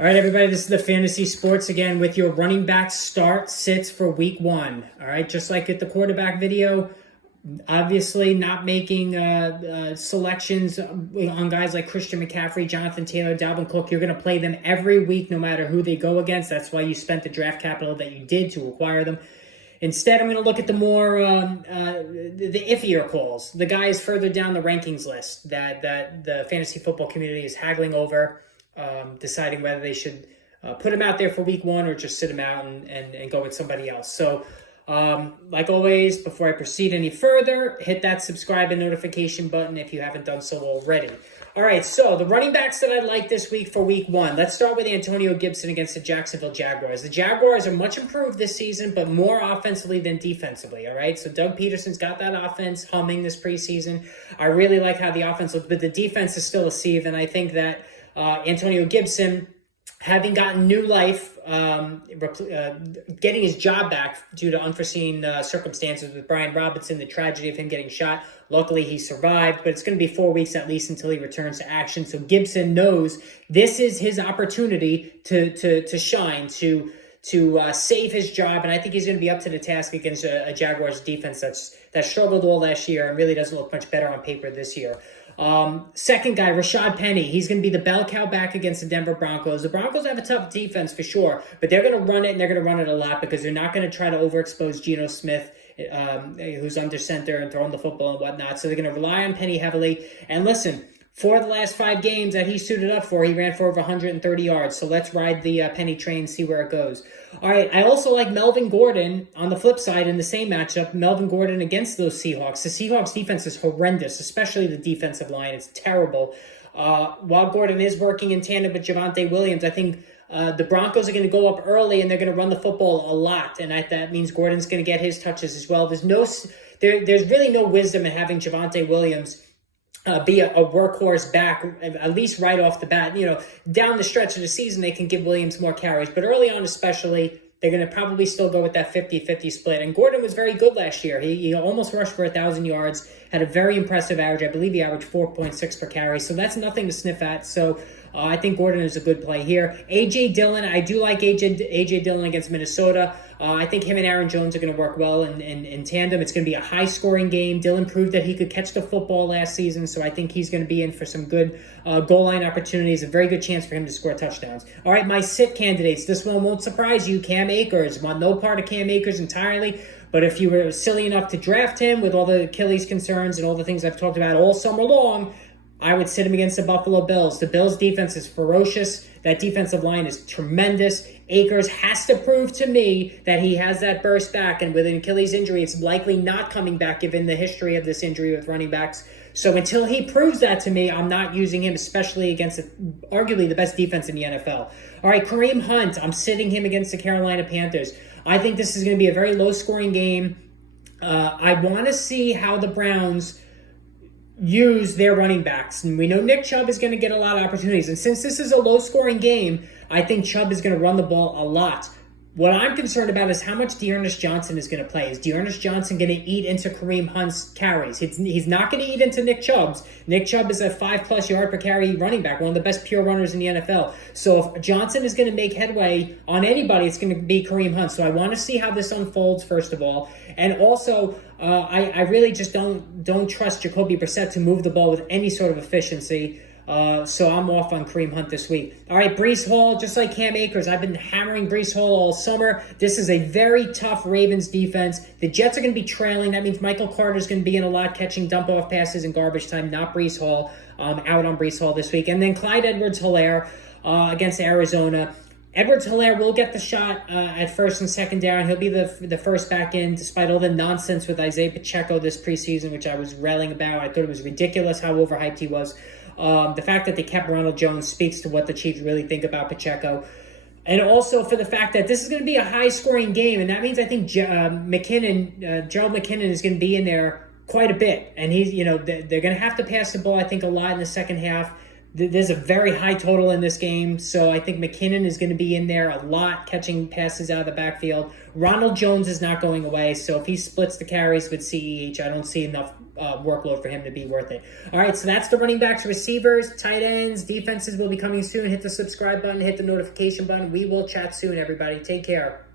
All right, everybody, this is the Fantasy Sports again with your running back start sits for week one. All right, just like at the quarterback video, obviously not making selections on guys like Christian McCaffrey, Jonathan Taylor, Dalvin Cook. You're going to play them every week no matter who they go against. That's why you spent the draft capital that you did to acquire them. Instead, I'm going to look at the more the iffier calls, the guys further down the rankings list that the fantasy football community is haggling over, deciding whether they should put him out there for week one or just sit him out and go with somebody else. So, like always, before I proceed any further, hit that subscribe and notification button if you haven't done so already. All right, so the running backs that I like this week for week one. Let's start with Antonio Gibson against the Jacksonville Jaguars. The Jaguars are much improved this season, but more offensively than defensively, all right? So Doug Peterson's got that offense humming this preseason. I really like how the offense looks, but the defense is still a sieve, and I think that Antonio Gibson, having gotten new life, getting his job back due to unforeseen circumstances with Brian Robinson, the tragedy of him getting shot. Luckily, he survived, but it's going to be 4 weeks at least until he returns to action. So Gibson knows this is his opportunity to shine, to save his job, and I think he's going to be up to the task against a Jaguars defense that struggled all last year and really doesn't look much better on paper this year. Second guy, Rashad Penny. He's going to be the bell cow back against the Denver Broncos. The Broncos have a tough defense for sure, but they're going to run it, and they're going to run it a lot because they're not going to try to overexpose Geno Smith, who's under center and throwing the football and whatnot. So they're going to rely on Penny heavily. And listen, for the last 5 games that he suited up for, he ran for over 130 yards. So let's ride the Penny train, see where it goes. All right, I also like Melvin Gordon on the flip side in the same matchup. Melvin Gordon against those Seahawks. The Seahawks defense is horrendous, especially the defensive line. It's terrible. While Gordon is working in tandem with Javonte Williams, I think the Broncos are going to go up early and they're going to run the football a lot. And that means Gordon's going to get his touches as well. There's really no wisdom in having Javonte Williams be a workhorse back, at least right off the bat. Down the stretch of the season, they can give Williams more carries. But early on especially, they're going to probably still go with that 50-50 split. And Gordon was very good last year. He almost rushed for 1,000 yards, had a very impressive average. I believe he averaged 4.6 per carry. So that's nothing to sniff at. So I think Gordon is a good play here. A.J. Dillon, I do like A.J. Dillon against Minnesota. I think him and Aaron Jones are going to work well in tandem. It's going to be a high-scoring game. Dillon proved that he could catch the football last season, so I think he's going to be in for some good goal line opportunities. A very good chance for him to score touchdowns. All right, my sit candidates. This one won't surprise you. Cam Akers. Want no part of Cam Akers entirely, but if you were silly enough to draft him with all the Achilles concerns and all the things I've talked about all summer long, I would sit him against the Buffalo Bills. The Bills' defense is ferocious. That defensive line is tremendous. Akers has to prove to me that he has that burst back, and with an Achilles injury, it's likely not coming back given the history of this injury with running backs. So until he proves that to me, I'm not using him, especially against arguably the best defense in the NFL. All right, Kareem Hunt, I'm sitting him against the Carolina Panthers. I think this is going to be a very low-scoring game. I want to see how the Browns use their running backs. And we know Nick Chubb is going to get a lot of opportunities. And since this is a low-scoring game, I think Chubb is going to run the ball a lot. What I'm concerned about is how much D'Ernest Johnson is going to play. Is D'Ernest Johnson going to eat into Kareem Hunt's carries? He's not going to eat into Nick Chubb's. Nick Chubb is a 5+ yard per carry running back, one of the best pure runners in the NFL. So if Johnson is going to make headway on anybody, it's going to be Kareem Hunt. So I want to see how this unfolds, first of all. And also, I really just don't trust Jacoby Brissett to move the ball with any sort of efficiency. So I'm off on Kareem Hunt this week. All right, Breece Hall, just like Cam Akers, I've been hammering Breece Hall all summer. This is a very tough Ravens defense. The Jets are going to be trailing. That means Michael Carter's going to be in a lot, catching dump-off passes in garbage time, not Breece Hall. Out on Breece Hall this week. And then Clyde Edwards-Helaire against Arizona. Edwards-Helaire will get the shot at first and second down. He'll be the first back in, despite all the nonsense with Isaiah Pacheco this preseason, which I was railing about. I thought it was ridiculous how overhyped he was. The fact that they kept Ronald Jones speaks to what the Chiefs really think about Pacheco. And also for the fact that this is going to be a high-scoring game, and that means I think Gerald McKinnon is going to be in there quite a bit. And they're going to have to pass the ball, I think, a lot in the second half. There's a very high total in this game, so I think McKinnon is going to be in there a lot, catching passes out of the backfield. Ronald Jones is not going away, so if he splits the carries with CEH, I don't see enough workload for him to be worth it. All right, so that's the running backs, receivers, tight ends, defenses will be coming soon. Hit the subscribe button, hit the notification button. We will chat soon, everybody. Take care.